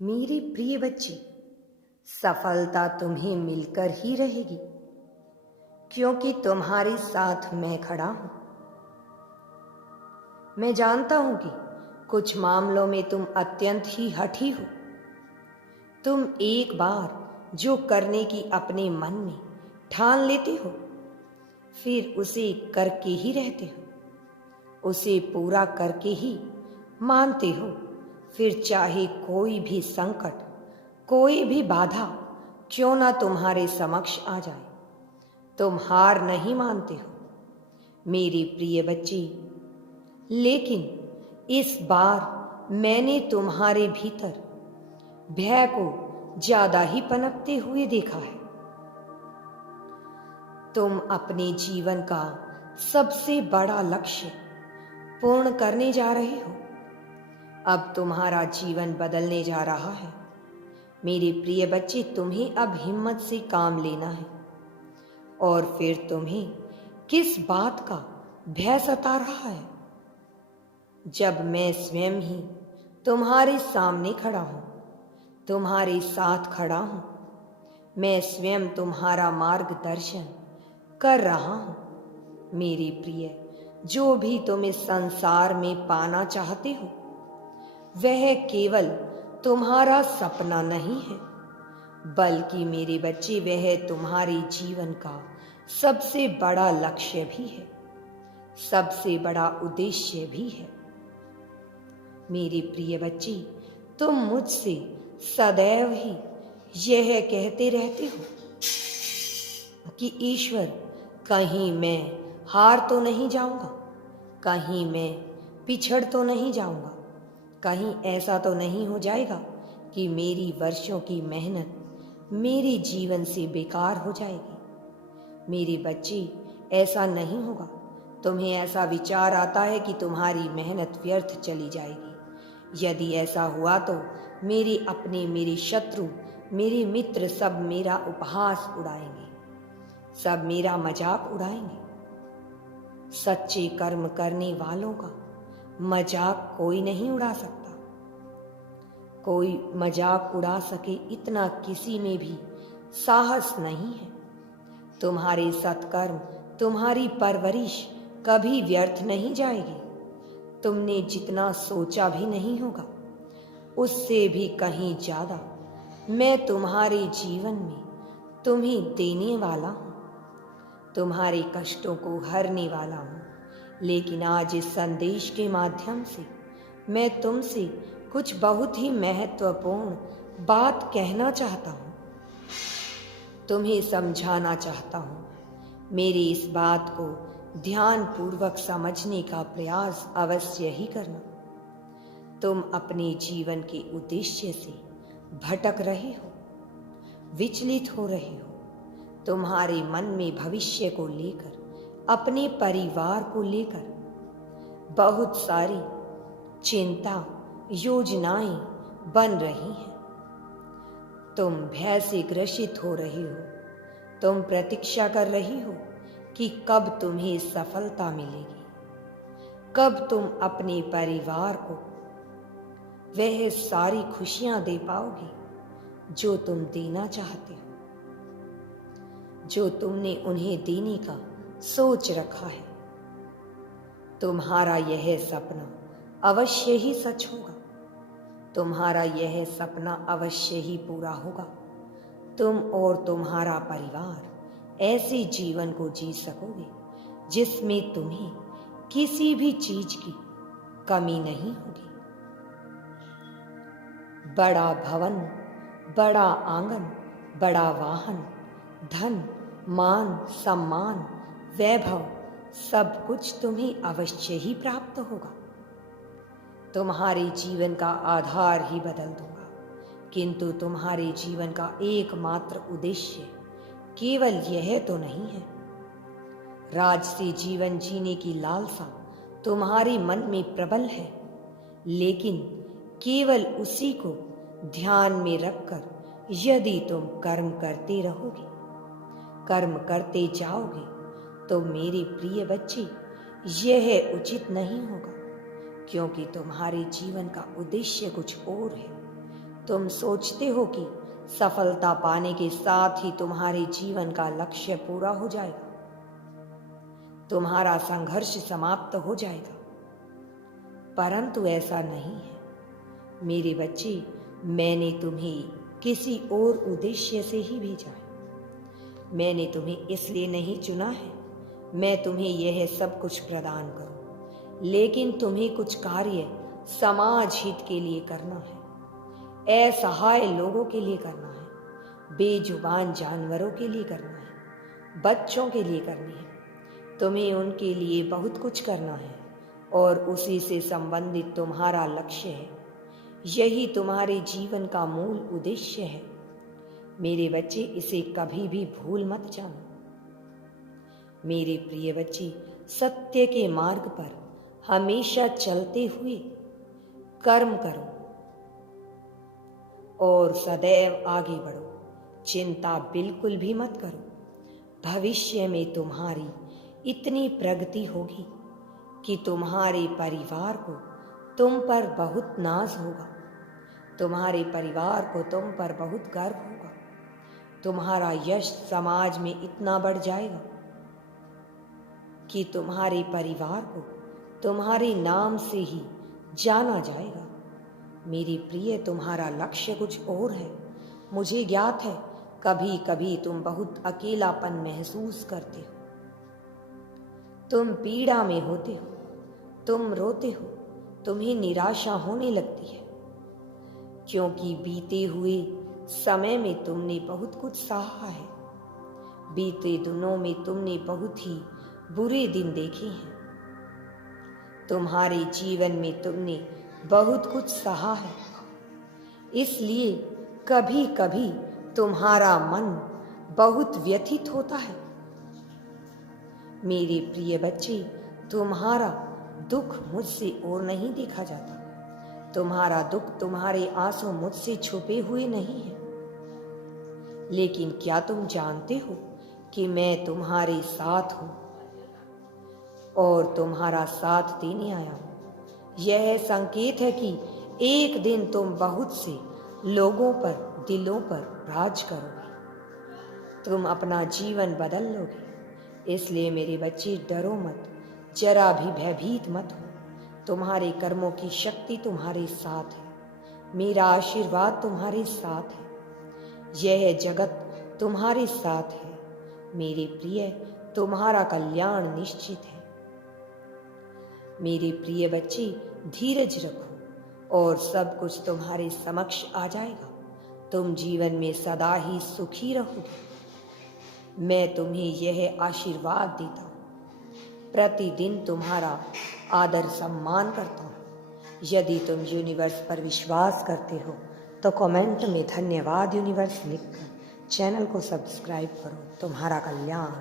मेरी प्रिय बच्ची, सफलता तुम्हें मिलकर ही रहेगी, क्योंकि तुम्हारे साथ मैं खड़ा हूं। मैं जानता हूं कि कुछ मामलों में तुम अत्यंत ही हठी हो। तुम एक बार जो करने की अपने मन में ठान लेते हो, फिर उसे करके ही रहते हो, उसे पूरा करके ही मानते हो। फिर चाहे कोई भी संकट, कोई भी बाधा क्यों ना तुम्हारे समक्ष आ जाए, तुम हार नहीं मानते हो मेरी प्रिय बच्ची। लेकिन इस बार मैंने तुम्हारे भीतर भय को ज्यादा ही पनपते हुए देखा है। तुम अपने जीवन का सबसे बड़ा लक्ष्य पूर्ण करने जा रहे हो। अब तुम्हारा जीवन बदलने जा रहा है मेरे प्रिय बच्चे। तुम्हें अब हिम्मत से काम लेना है। और फिर तुम्हें किस बात का भय सता रहा है? जब मैं स्वयं ही तुम्हारे सामने खड़ा हूं, तुम्हारे साथ खड़ा हूं, मैं स्वयं तुम्हारा मार्गदर्शन कर रहा हूं मेरी प्रिय। जो भी तुम इस संसार में पाना चाहते हो, वह केवल तुम्हारा सपना नहीं है, बल्कि मेरे बच्चे वह तुम्हारे जीवन का सबसे बड़ा लक्ष्य भी है, सबसे बड़ा उद्देश्य भी है मेरी प्रिय बच्ची। तुम मुझसे सदैव ही यह कहते रहते हो कि ईश्वर, कहीं मैं हार तो नहीं जाऊंगा, कहीं मैं पिछड़ तो नहीं जाऊंगा, कहीं ऐसा तो नहीं हो जाएगा कि मेरी वर्षों की मेहनत मेरे जीवन से बेकार हो जाएगी। मेरी बच्ची, ऐसा नहीं होगा। तुम्हें ऐसा विचार आता है कि तुम्हारी मेहनत व्यर्थ चली जाएगी। यदि ऐसा हुआ तो मेरे शत्रु, मेरे मित्र सब मेरा उपहास उड़ाएंगे, सब मेरा मजाक उड़ाएंगे। सच्चे कर्म करने वालों का मजाक कोई नहीं उड़ा सकता। कोई मजाक उड़ा सके इतना किसी में भी साहस नहीं है। तुम्हारे सत्कर्म, तुम्हारी परवरिश कभी व्यर्थ नहीं जाएगी। तुमने जितना सोचा भी नहीं होगा, उससे भी कहीं ज्यादा मैं तुम्हारे जीवन में तुम्हें देने वाला हूं, तुम्हारे कष्टों को हरने वाला हूं। लेकिन आज इस संदेश के माध्यम से मैं तुमसे कुछ बहुत ही महत्वपूर्ण बात कहना चाहता हूं, तुम्हें समझाना चाहता हूं। मेरी इस बात को ध्यान पूर्वक समझने का प्रयास अवश्य ही करना। तुम अपने जीवन के उद्देश्य से भटक रहे हो, विचलित हो रहे हो। तुम्हारे मन में भविष्य को लेकर, अपने परिवार को लेकर बहुत सारी चिंता, योजनाएं बन रही हैं। तुम भय से ग्रसित हो रही हो। तुम प्रतीक्षा कर रही हो कि कब तुम्हें सफलता मिलेगी, कब तुम अपने परिवार को वह सारी खुशियां दे पाओगे जो तुम देना चाहते हो, जो तुमने उन्हें देने का सोच रखा है। तुम्हारा यह सपना अवश्य ही सच होगा, तुम्हारा यह सपना अवश्य ही पूरा होगा। तुम और तुम्हारा परिवार ऐसे जीवन को जी सकोगे जिसमें तुम्हें किसी भी चीज की कमी नहीं होगी। बड़ा भवन, बड़ा आंगन, बड़ा वाहन, धन, मान, सम्मान, वैभव, सब कुछ तुम्हें अवश्य ही प्राप्त होगा। तुम्हारे जीवन का आधार ही बदल दूंगा, किंतु तुम्हारे जीवन का एकमात्र उद्देश्य केवल यह तो नहीं है। राजसी जीवन जीने की लालसा तुम्हारे मन में प्रबल है, लेकिन केवल उसी को ध्यान में रखकर यदि तुम कर्म करते रहोगे, कर्म करते जाओगे, तो मेरे प्रिय बच्चे, यह उचित नहीं होगा, क्योंकि तुम्हारे जीवन का उद्देश्य कुछ और है। तुम सोचते हो कि सफलता पाने के साथ ही तुम्हारे जीवन का लक्ष्य पूरा हो जाएगा, तुम्हारा संघर्ष समाप्त हो जाएगा, परंतु ऐसा नहीं है मेरे बच्चे। मैंने तुम्हें किसी और उद्देश्य से ही भेजा है। मैंने तुम्हें इसलिए नहीं चुना है मैं तुम्हें यह सब कुछ प्रदान करूं, लेकिन तुम्हें कुछ कार्य समाज हित के लिए करना है, असहाय लोगों के लिए करना है, बेजुबान जानवरों के लिए करना है, बच्चों के लिए करनी है। तुम्हें उनके लिए बहुत कुछ करना है और उसी से संबंधित तुम्हारा लक्ष्य है। यही तुम्हारे जीवन का मूल उद्देश्य है मेरे बच्चे। इसे कभी भी भूल मत जाना मेरे प्रिय बच्चे। सत्य के मार्ग पर हमेशा चलते हुए कर्म करो और सदैव आगे बढ़ो। चिंता बिल्कुल भी मत करो। भविष्य में तुम्हारी इतनी प्रगति होगी कि तुम्हारे परिवार को तुम पर बहुत नाज होगा, तुम्हारे परिवार को तुम पर बहुत गर्व होगा। तुम्हारा यश समाज में इतना बढ़ जाएगा कि तुम्हारे परिवार को तुम्हारे नाम से ही जाना जाएगा। मेरी प्रिय, तुम्हारा लक्ष्य कुछ और है। मुझे ज्ञात है कभी कभी तुम बहुत अकेलापन महसूस करते हो, तुम पीड़ा में होते हो, तुम रोते हो, तुम्हें निराशा होने लगती है, क्योंकि बीते हुए समय में तुमने बहुत कुछ सहा है। बीते दिनों में तुमने बहुत ही बुरे दिन देखे हैं। तुम्हारे जीवन में तुमने बहुत कुछ सहा है, इसलिए कभी कभी तुम्हारा मन बहुत व्यथित होता है। मेरे प्रिय बच्चे, तुम्हारा दुख मुझसे और नहीं देखा जाता। तुम्हारा दुख, तुम्हारे आंसू मुझसे छुपे हुए नहीं हैं। लेकिन क्या तुम जानते हो कि मैं तुम्हारे साथ हूं और तुम्हारा साथ देने आया हूं। यह संकेत है कि एक दिन तुम बहुत से लोगों पर, दिलों पर राज करोगे। तुम अपना जीवन बदल लोगे। इसलिए मेरे बच्चे, डरो मत, जरा भी भयभीत मत हो। तुम्हारे कर्मों की शक्ति तुम्हारे साथ है। मेरा आशीर्वाद तुम्हारे साथ है। यह जगत तुम्हारे साथ है। मेरे प्रिय, तुम्हारा कल्याण निश्चित है। मेरे प्रिय बच्चे, धीरज रखो और सब कुछ तुम्हारे समक्ष आ जाएगा। तुम जीवन में सदा ही सुखी रहोगे। मैं तुम्हें यह आशीर्वाद देता हूँ। प्रतिदिन तुम्हारा आदर सम्मान करता हूँ। यदि तुम यूनिवर्स पर विश्वास करते हो तो कमेंट में धन्यवाद यूनिवर्स लिखकर चैनल को सब्सक्राइब करो। तुम्हारा कल्याण